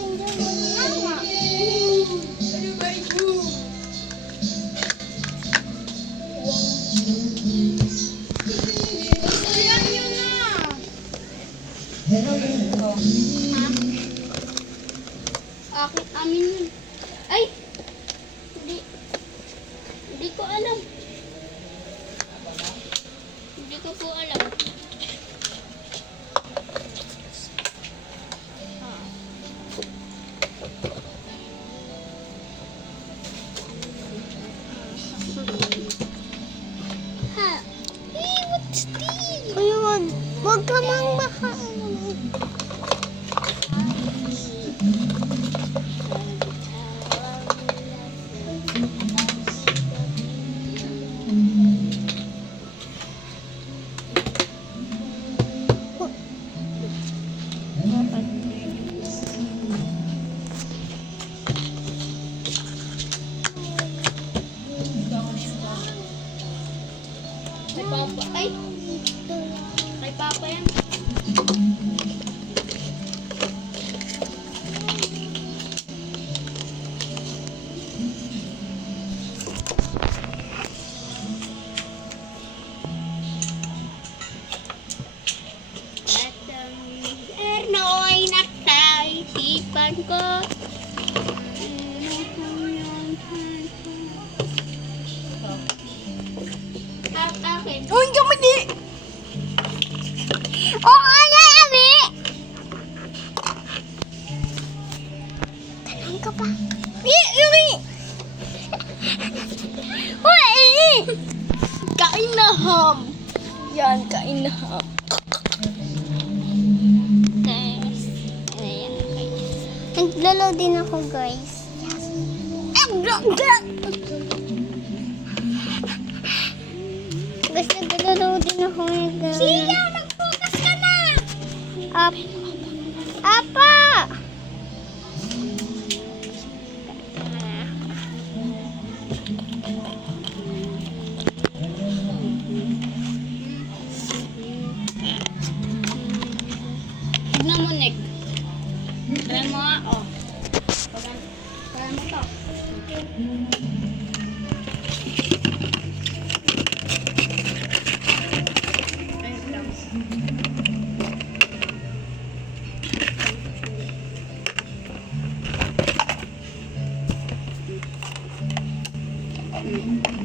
Tama. Very good. Ayan yun na. Ha? Amin yun. Ay! Hindi ko alam. Hindi ko po alam. Ha? What's this? Uy, wag ka mang baka. Kay Papa. Ay! Kay Papa yan. Ernoy nagtaisipan ko. Akin. Uy, kamali! Oo, ay, Ami! Tanong ka pa. Yumi! Uy! Kain na ham. Yan, kain na ham. Guys. Ayan. Naglalo din ako, guys. Yes. Guys, naglalo din ako. Siya, mag-focus ka na! Apa! Tignan mo, Nick. Try mo nga, oh. Try mo to. Ayun lang.